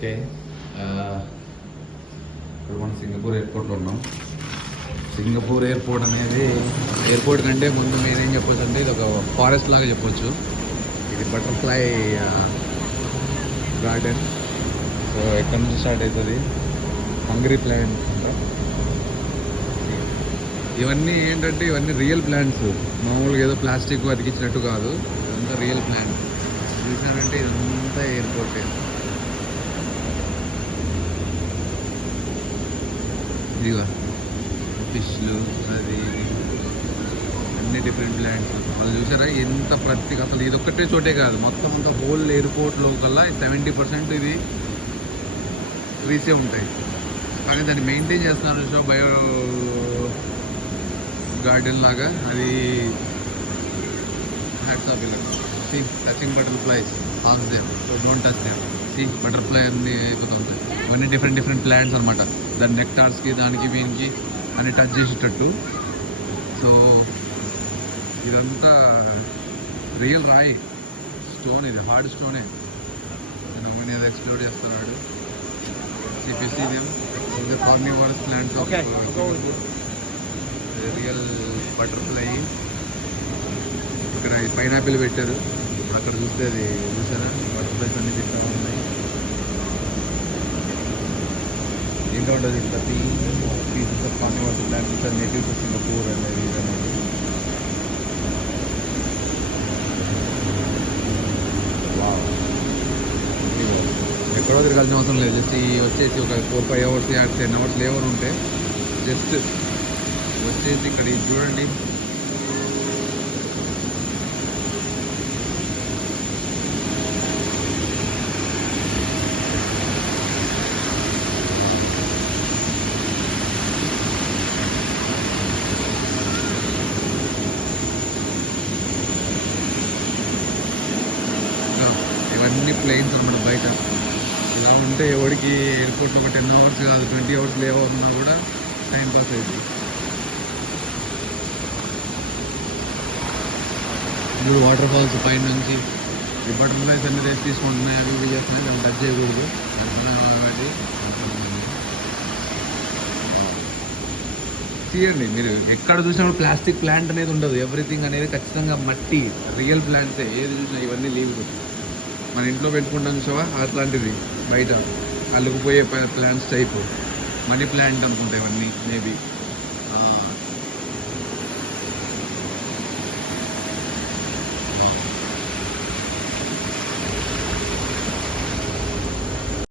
Okay, ఇప్పుడు మనం Singapore ఎయిర్పోర్ట్లో ఉన్నాం. సింగపూర్ ఎయిర్పోర్ట్ అనేది ఎయిర్పోర్ట్ కంటే ముందు మెయిన్ ఏం చెప్పొచ్చు అంటే ఇది ఒక ఫారెస్ట్ లాగా చెప్పొచ్చు. ఇది బటర్ఫ్లై గార్డెన్. సో ఎక్కడి నుంచి స్టార్ట్ అవుతుంది, హంగరీ ప్లాంట్స్ అంట. ఇవన్నీ ఏంటంటే ఇవన్నీ రియల్ ప్లాంట్స్, మామూలుగా ఏదో ప్లాస్టిక్ అతికించినట్టు కాదు. ఇదంతా రియల్ ప్లాంట్. చూసానంటే ఇదంతా ఎయిర్పోర్టే. ఇదిగో ఫిష్లు, అది అన్ని డిఫరెంట్ ప్లాంట్స్. వాళ్ళు చూసారా ఎంత ప్రత్యేక, అసలు ఇది ఒక్కటే చోటే కాదు, మొత్తం అంతా హోల్ ఎయిర్పోర్ట్లో కల్లా 70% ఇది ట్రీసే ఉంటాయి. కానీ దాన్ని మెయింటైన్ చేస్తున్నారు చూసా, బయో గార్డెన్ లాగా. అది హ్యాట్స్ ఆఫ్ ఇలా. See touching butterflies on them, so don't touch them. See butterfly అన్నీ అయిపోతూ ఉంటాయి. ఇవన్నీ డిఫరెంట్ ప్లాంట్స్ అనమాట. దాని నెక్టార్స్కి, దానికి వీనికి అన్ని టచ్ చేసేటట్టు. సో ఇదంతా రియల్ రాయి, స్టోన్. ఇది హార్డ్ స్టోనే. నేను అది ఎక్స్ప్లోర్ చేస్తున్నాడు. సిపిసిడియం కార్నివరస్ ప్లాంట్స్, రియల్ బటర్ఫ్లై. ఇక్కడ పైనాపిల్ పెట్టారు, అక్కడ చూస్తే అది చూసారా బటర్ఫ్లైస్ అన్ని తింటా ఉన్నాయి. ఏంటో ఉంటుంది ప్రతి pieces of carnivorous plants are natives of Singapore అనేది అనేది. వావ్, ఎక్కడో తిరగాల్సిన అవసరం లేదు. జస్ట్ వచ్చేసి ఒక 4-5 hours 10 hours లేవర్ ఉంటే జస్ట్ వచ్చేసి ఇక్కడ ఇది చూడండి. ఇవన్నీ ప్లేన్స్ అనమాట బయట. ఇలా ఉంటే ఎవరికి ఎయిర్పోర్ట్లో ఒక 10 hours కాదు 20 hours లేవ్ అవుతున్నా కూడా టైం పాస్ అవుతుంది. ఇప్పుడు వాటర్ ఫాల్స్ పైన నుంచి ఈ బటర్ఫ్లైస్ అన్ని రేస్ తీసుకుంటున్నాయి, అవి ఇవి చేస్తున్నాయి. దాన్ని టచ్ చేయకూడదు. తీయండి మీరు ఎక్కడ చూసినప్పుడు ప్లాస్టిక్ ప్లాంట్ అనేది ఉండదు. ఎవ్రీథింగ్ అనేది ఖచ్చితంగా మట్టి, రియల్ ప్లాంట్సే. ఏది చూసినా ఇవన్నీ లీవ్స్ మన ఇంట్లో పెట్టుకుంటాం చూసావా, అట్లాంటిది. బయట అల్లుకుపోయే ప్లాంట్స్ టైపు మనీ ప్లాంట్ అనుకుంటా ఇవన్నీ మేబీ.